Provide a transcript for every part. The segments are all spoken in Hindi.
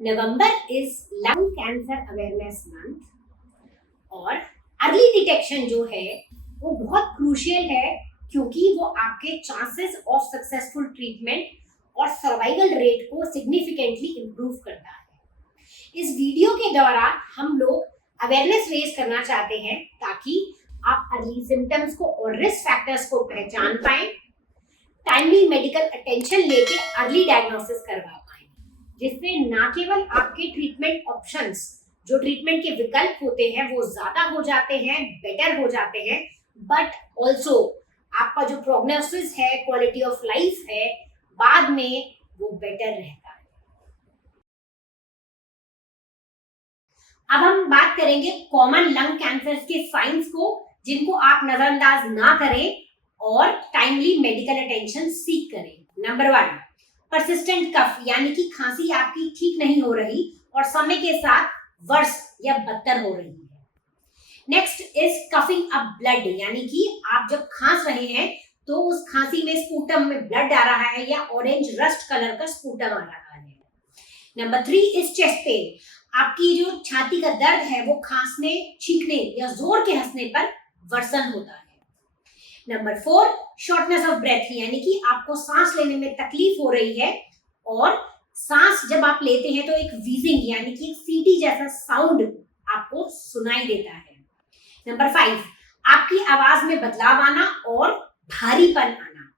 November is lung cancer awareness month और अर्ली डिटेक्शन जो है वो बहुत क्रूशियल है क्योंकि वो आपके चांसेस ऑफ सक्सेसफुल ट्रीटमेंट और सर्वाइवल रेट को सिग्निफिकेंटली इम्प्रूव करता है। इस वीडियो के दौरान हम लोग अवेयरनेस रेज करना चाहते हैं ताकि आप अर्ली सिम्टम्स को और रिस्क फैक्टर्स को पहचान पाएं, टाइमली मेडिकल अटेंशन लेके अर्ली डायग्नोसिस करवा पाएं, जिससे ना केवल आपके ट्रीटमेंट ऑप्शंस, जो ट्रीटमेंट के विकल्प होते हैं वो ज्यादा हो जाते हैं, बेटर हो जाते हैं, बट ऑल्सो आपका जो प्रोग्नोसिस है, क्वालिटी ऑफ लाइफ है, बाद में वो बेटर रहता है। अब हम बात करेंगे कॉमन लंग कैंसर के साइंस को, जिनको आप नजरअंदाज ना करें और टाइमली मेडिकल अटेंशन सीख करें। नंबर 1, परसिस्टेंट कफ, यानी कि खांसी आपकी ठीक नहीं हो रही और समय के साथ वर्स या बदतर हो रही है। Next is coughing up blood, यानी कि आप जब खांस रहे हैं तो उस खांसी में स्पूटम में ब्लड आ रहा है या ऑरेंज रस्ट कलर का स्पूटम आ रहा है। नंबर 3 इज चेस्ट पेन, आपकी जो छाती का दर्द है वो खांसने, छींकने या जोर के हंसने पर वर्सन होता है। नंबर 4 शॉर्टनेस ऑफ ब्रेथ, यानी कि आपको सांस लेने में तकलीफ हो रही है और सांस जब आप लेते हैं तो एक व्हीजिंग यानी कि एक सीटी जैसा साउंड आपको सुनाई देता है। नंबर 5 आपकी आवाज में बदलाव आना और भारीपन आना।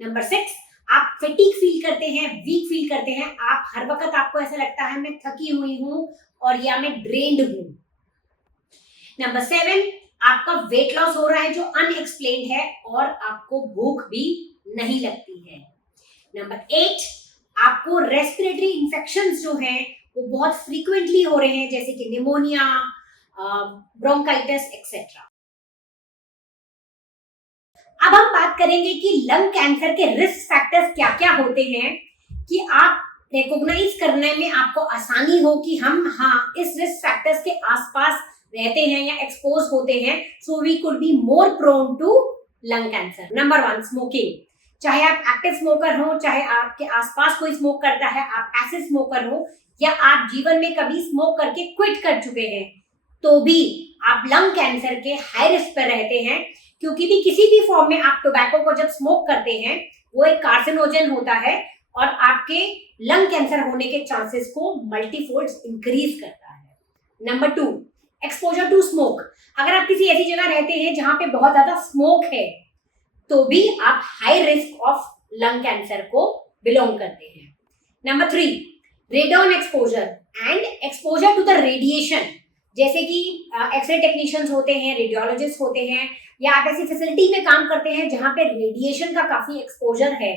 नंबर 6 आप फैटिग फील करते हैं, वीक फील करते हैं, आप हर वक्त आपको ऐसा लगता है मैं थकी हुई हूं और या मैं ड्रेन्ड हूं। नंबर 7 आपका वेट लॉस हो रहा है जो अनएक्सप्लेन्ड है और आपको भूख भी नहीं लगती है। नंबर 8 आपको रेस्पिरेटरी इंफेक्शंस जो हैं वो बहुत फ्रीक्वेंटली हो रहे हैं, जैसे कि निमोनिया, ब्रोंकाइटिस एक्सेट्रा। अब हम बात करेंगे कि लंग कैंसर के रिस्क फैक्टर्स क्या क्या होते हैं कि आप रिकॉग्नाइज करने में आपको आसानी हो कि हम इस रिस्क फैक्टर्स के आसपास रहते हैं या एक्सपोज होते हैं, so we could be more prone to lung cancer. Number 1 smoking, चाहे आप एक्टिव स्मोकर हो, चाहे आपके आसपास कोई स्मोक करता है, आप पैसिव स्मोकर हो या आप जीवन में कभी स्मोक करके क्विट कर चुके हैं, तो भी आप लंग कैंसर के हाई रिस्क पर रहते हैं, क्योंकि भी किसी भी फॉर्म में आप टोबैको को जब स्मोक करते हैं वो एक कार्सिनोजन होता है और आपके लंग कैंसर होने के चांसेस को मल्टीफोल्ड इंक्रीज करता है। नंबर 2 एक्सपोजर टू स्मोक, अगर आप किसी ऐसी जगह रहते हैं जहां पे बहुत ज्यादा स्मोक है तो भी आप high risk of lung cancer को बिलोंग करते हैं। Number 3 radon exposure and exposure to the radiation, जैसे कि एक्सरे टेक्नीशियंस होते हैं, रेडियोलॉजिस्ट होते हैं, या आप ऐसी फैसिलिटी में काम करते हैं जहां पे रेडिएशन का काफी एक्सपोजर है,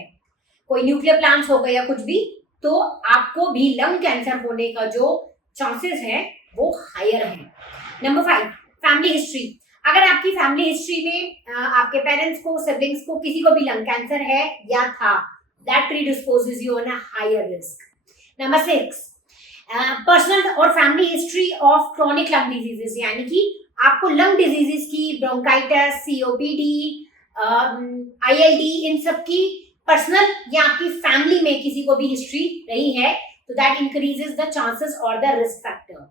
कोई न्यूक्लियर प्लांट्स हो गए या कुछ भी, तो आपको भी लंग कैंसर होने का जो चांसेस है वो हायर है। नंबर 5 फैमिली हिस्ट्री, अगर आपकी फैमिली हिस्ट्री में आपके पेरेंट्स को, सिबलिंग्स को, किसी को भी लंग कैंसर है या था, that predisposes you on a higher risk. Number 6 personal और family history of chronic lung diseases, यानी कि आपको लंग डिजीजेस की, ब्रोंकाइटिस, सीओपीडी, आईएलडी, इन सब की पर्सनल या आपकी फैमिली में किसी को भी हिस्ट्री रही है, तो दैट इंक्रीजेस द चांसेस और द रिस्क फैक्टर।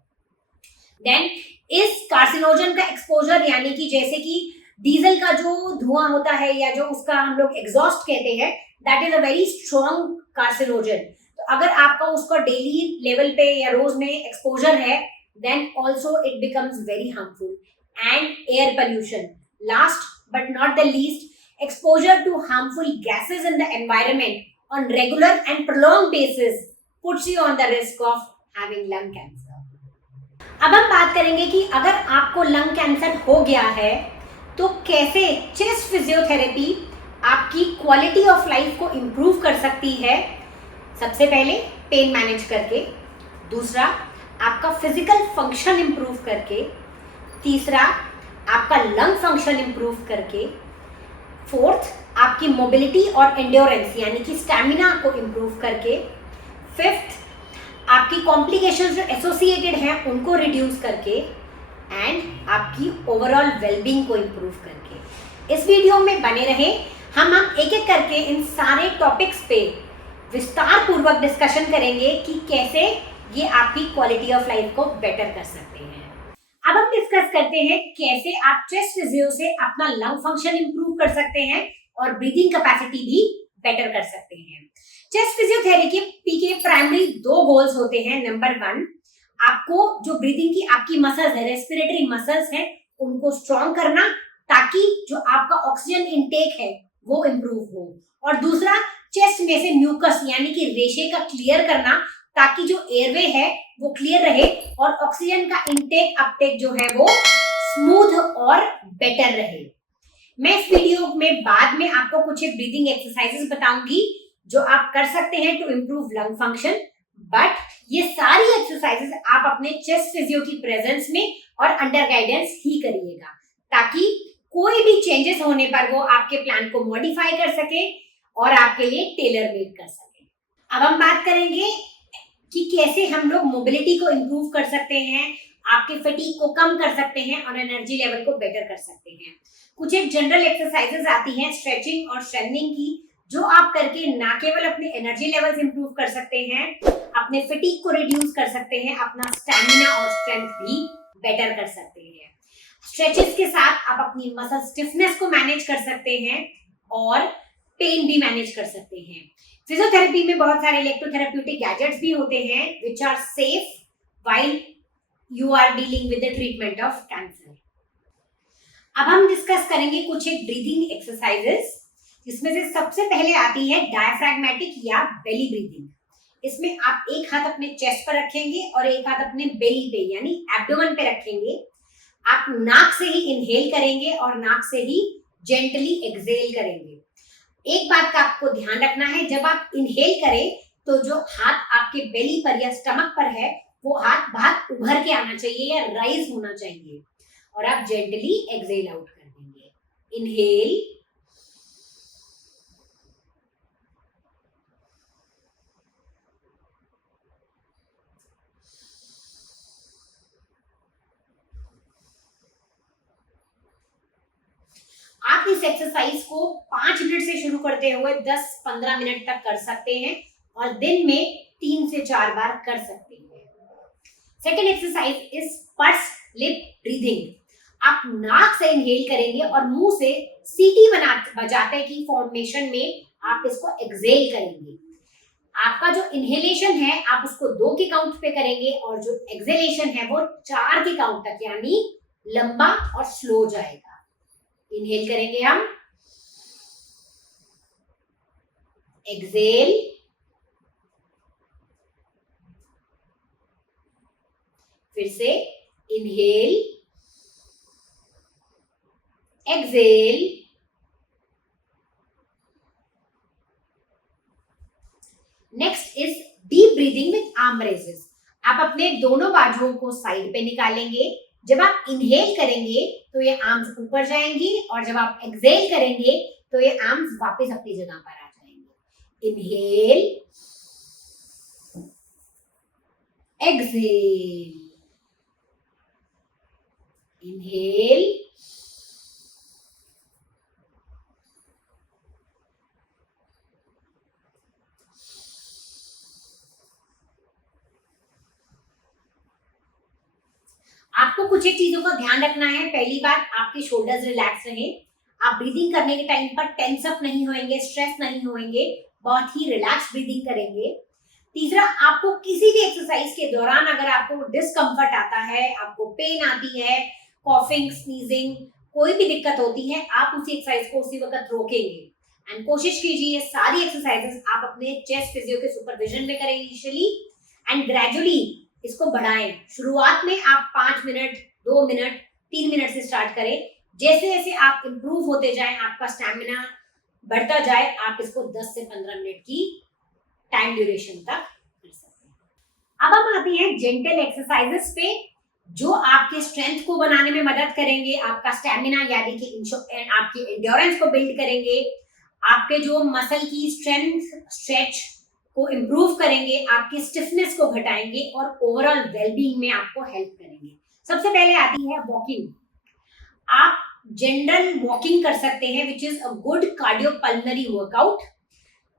देन इस कार्सिनोजन का एक्सपोजर, यानी कि जैसे कि डीजल का जो धुआं होता है या जो उसका हम लोग एग्जॉस्ट कहते हैं, that is a very strong carcinogen, तो अगर आपका उसका डेली लेवल पे या रोज में एक्सपोजर है, then also it becomes very harmful. And air pollution, last but not the least, exposure to harmful gases in the environment on regular and prolonged basis puts you on the risk of having lung cancer. अब हम बात करेंगे कि अगर आपको लंग कैंसर हो गया है तो कैसे चेस्ट फिजियोथेरेपी आपकी क्वालिटी ऑफ लाइफ को इम्प्रूव कर सकती है। सबसे पहले पेन मैनेज करके, दूसरा आपका फिजिकल फंक्शन इंप्रूव करके, तीसरा आपका लंग फंक्शन इंप्रूव करके, फोर्थ आपकी मोबिलिटी और एंड्योरेंस यानी कि स्टैमिना को इंप्रूव करके, फिफ्थ आपकी कॉम्प्लिकेशंस जो एसोसिएटेड हैं उनको रिड्यूस करके, एंड आपकी ओवरऑल वेलबींग को इंप्रूव करके। इस वीडियो में बने रहें, हम एक एक करके इन सारे टॉपिक्स पे विस्तार पूर्वक डिस्कशन करेंगे कि कैसे ये आपकी क्वालिटी ऑफ लाइफ को बेटर कर सकते हैं। अब हम डिस्कस करते हैं कैसे आप चेस्ट फिजियो से अपना लंग फंक्शन इंप्रूव कर सकते हैं और ब्रीदिंग कैपेसिटी भी बेटर कर सकते हैं। चेस्ट फिजियोथेरेपी के प्राइमरी 2 गोल्स होते हैं। नंबर 1, आपको जो ब्रीदिंग की आपकी मसल्स है, रेस्पिरेटरी मसल्स हैं, उनको स्ट्रॉन्ग करना ताकि जो आपका ऑक्सीजन इनटेक है वो इंप्रूव हो, और दूसरा चेस्ट में से म्यूकस यानी कि रेशे का क्लियर करना ताकि जो एयरवे है वो क्लियर रहे और ऑक्सीजन का इनटेक अपटेक जो है वो स्मूथ और बेटर रहे। मैं इस वीडियो में बाद में आपको कुछ एक ब्रीदिंग एक्सरसाइजेस बताऊंगी जो आप कर सकते हैं to improve lung function, but ये सारी एक्सरसाइजेस आप अपने चेस्ट फिजियो की प्रेजेंस में और अंडर गाइडेंस ही करिएगा ताकि कोई भी चेंजेस होने पर वो आपके प्लान को मॉडिफाई कर सके और आपके लिए टेलर मेड कर सके। अब हम बात करेंगे कि कैसे हम लोग मोबिलिटी को इम्प्रूव कर सकते हैं, आपके फटीग को कम कर सकते हैं और एनर्जी लेवल को बेटर कर सकते हैं। कुछ एक जनरल एक्सरसाइजेस आती हैं स्ट्रेचिंग और स्ट्रेंथनिंग की, जो आप करके ना केवल अपने एनर्जी लेवल्स इंप्रूव कर सकते हैं, अपने फटीग को रिड्यूस कर सकते हैं, अपना स्टैमिना और स्ट्रेंथ भी बेटर कर सकते हैं। स्ट्रेचेस के साथ आप अपनी मसल स्टिफनेस को मैनेज कर सकते हैं और पेन भी मैनेज कर सकते हैं। फिजियोथेरेपी में बहुत सारे इलेक्ट्रोथेरेप्यूटिक गैजेट्स भी होते हैं which are safe while you are dealing with the treatment of cancer. अब हम डिस्कस करेंगे कुछ एक ब्रीदिंग एक्सरसाइजेस, जिसमें से सबसे पहले आती है डायफ्रैग्मेटिक या बेली ब्रीदिंग। इसमें आप एक हाथ अपने चेस्ट पर रखेंगे और एक हाथ अपने बेली पे यानी एब्डोमेन पे रखेंगे। आप नाक से ही इनहेल करेंगे और नाक से ही जेंटली एक्सहेल करेंगे। एक बात का आपको ध्यान रखना है, जब आप इनहेल करें तो जो हाथ आपके बेली पर या स्टमक पर है वो हाथ बाहर उभर के आना चाहिए या राइज होना चाहिए, और आप जेंटली एक्सहेल आउट कर देंगे। इनहेल, आप इस एक्सरसाइज को 5 मिनट से शुरू करते हुए 10-15 मिनट तक कर सकते हैं और दिन में 3 से 4 बार कर सकते हैं। Second exercise is purse lip breathing. आप नाक से इनहेल करेंगे और मुंह से सीटी बजाते की फॉर्मेशन में आप इसको एक्सहेल करेंगे। आपका जो इनहेलेशन है आप उसको 2 के काउंट पे करेंगे और जो एक्सहेलेशन है वो 4 के काउंट तक यानी लंबा और स्लो जाएगा। इनहेल करेंगे हम, एक्सहेल, फिर से inhale, exhale, next is deep breathing with arm raises. आप अपने दोनों बाजुओं को साइड पे निकालेंगे। जब आप इनहेल करेंगे तो ये आर्म्स ऊपर जाएंगी और जब आप एक्सहेल करेंगे तो ये आर्म्स वापस अपनी जगह पर आ जाएंगे। इनहेल, एक्सहेल, इनहेल, आपको कुछ एक चीजों का ध्यान रखना है। पहली बात, आपके शोल्डर्स रिलैक्स रहें। आप ब्रीदिंग करने के टाइम पर टेंस अप नहीं होएंगे, स्ट्रेस नहीं होएंगे, बहुत ही रिलैक्स ब्रीदिंग करेंगे। तीसरा, आपको किसी भी एक्सरसाइज के दौरान अगर आपको डिस्कम्फर्ट आता है, आपको पेन आती है, कॉफिंग, स्नीजिंग, कोई भी दिक्कत होती है, आप उसी एक्सरसाइज को उसी वक्त रोकेंगे एंड कोशिश कीजिए सारी एक्सरसाइजेस आप अपने चेस्ट फिजियो के सुपरविजन में करें इनिशियली एंड ग्रेजुअली इसको बढ़ाएं। शुरुआत में आप 5 मिनट, 2 मिनट, 3 मिनट से स्टार्ट करें। जैसे जैसे आप इंप्रूव होते जाएं, आपका स्टैमिना बढ़ता जाए, आप इसको 10 से 15 मिनट की टाइम ड्यूरेशन तक कर सकते हैं। अब हम आते हैं जेंटल एक्सरसाइजेस पे जो आपके स्ट्रेंथ को बनाने में मदद करेंगे, आपका स्टैमिना यानी कि आपकी एंड्योरेंस को बिल्ड करेंगे, आपके जो मसल की स्ट्रेंथ, स्ट्रेच को इम्प्रूव करेंगे, आपकी स्टिफनेस को घटाएंगे और ओवरऑल वेलबींग में आपको हेल्प करेंगे। सबसे पहले आती है वॉकिंग। आप जनरल वॉकिंग कर सकते हैं which is a good cardiopulmonary workout.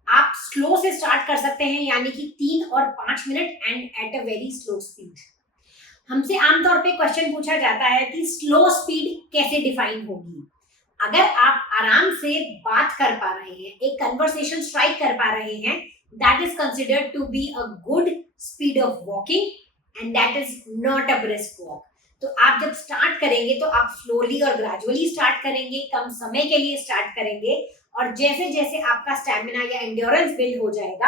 आप स्लो से स्टार्ट कर सकते हैं, यानी कि 3 और 5 minute, and at a very slow speed. हमसे आमतौर पे क्वेश्चन पूछा जाता है कि स्लो स्पीड कैसे डिफाइन होगी। अगर आप आराम से बात कर पा रहे हैं, एक कन्वर्सेशन स्ट्राइक कर पा रहे हैं, that is considered to be a good speed of walking and that is not a brisk walk. तो आप जब स्टार्ट करेंगे तो आप स्लोली और ग्रेजुअली स्टार्ट करेंगे, कम समय के लिए स्टार्ट करेंगे, और जैसे जैसे आपका स्टैमिना या एंड्योरेंस बिल्ड हो जाएगा,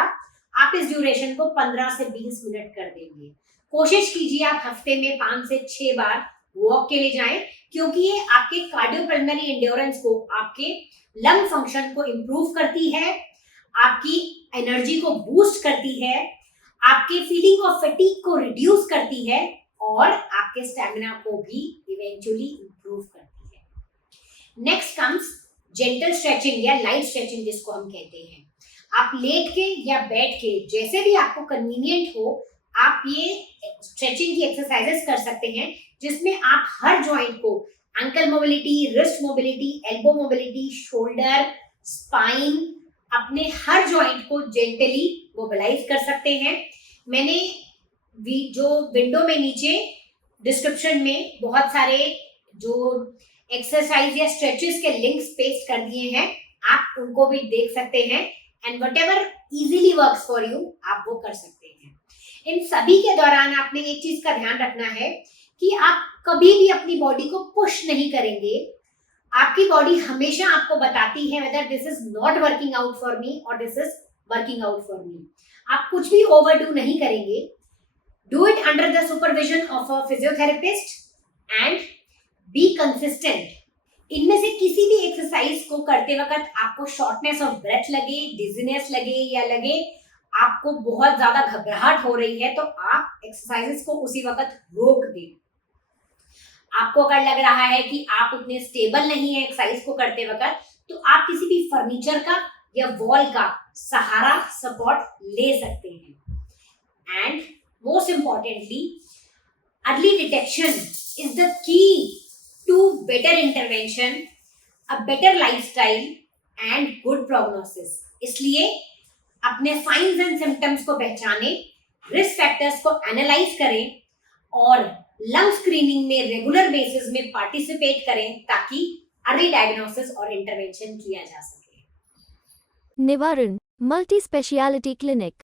आप इस ड्यूरेशन को 15 से 20 मिनट कर देंगे। कोशिश कीजिए आप हफ्ते में 5 से 6 बार वॉक के लिए जाएं, क्योंकि ये आपके कार्डियोपल्मोनरी एंड्योरेंस को, आपके लंग फंक्शन को इंप्रूव करती है, आपकी एनर्जी को बूस्ट करती है, आपके फीलिंग ऑफ फैटिग को रिड्यूस करती है, और आपके स्टैमिना को भी इवेंचुअली इंप्रूव करती है। नेक्स्ट कम्स जेंटल स्ट्रेचिंग या लाइट स्ट्रेचिंग, जिसको हम कहते हैं। आप लेट के या बैठ के, जैसे भी आपको कन्वीनियंट हो, आप ये स्ट्रेचिंग की एक्सरसाइजेस कर सकते हैं, जिसमें आप हर जॉइंट को, ankle mobility, wrist mobility, elbow mobility, shoulder, spine, अपने हर जॉइंट को जेंटली मोबिलाइज कर सकते हैं। मैंने जो विंडो में नीचे डिस्क्रिप्शन में बहुत सारे जो एक्सरसाइज या स्ट्रेचेस के लिंक्स पेस्ट कर दिए हैं, आप उनको भी देख सकते हैं, and whatever easily works for you, आप वो कर सकते हैं। इन सभी के दौरान आपने एक चीज का ध्यान रखना है कि आप कभी भी अपनी बॉडी को पुश नहीं करेंगे। आपकी बॉडी हमेशा आपको बताती है whether this is not working out for me और this is working out for me. आप कुछ भी ओवरडू नहीं करेंगे। Do it under the supervision of a physiotherapist and be consistent. इनमें से किसी भी एक्सरसाइज को करते वक्त आपको शॉर्टनेस ऑफ ब्रेथ लगे, डिजीनेस लगे, या लगे आपको बहुत ज्यादा घबराहट हो रही है, तो आप एक्सरसाइजेस को उसी वक्त रोक दें। आपको अगर लग रहा है कि आप उतने स्टेबल नहीं है एक्सरसाइज को करते वक्त, तो आप किसी भी फर्नीचर का या वॉल का सहारा, सपोर्ट ले सकते हैं। And most importantly, early detection is the key to better intervention, a better lifestyle and good prognosis. इसलिए अपने साइंस एंड सिम्टम्स को पहचानें, रिस्क फैक्टर्स को एनालाइज करें, और लंग स्क्रीनिंग में रेगुलर बेसिस में पार्टिसिपेट करें, ताकि अर्ली डायग्नोसिस और इंटरवेंशन किया जा सके। निवारण मल्टी स्पेशलिटी क्लिनिक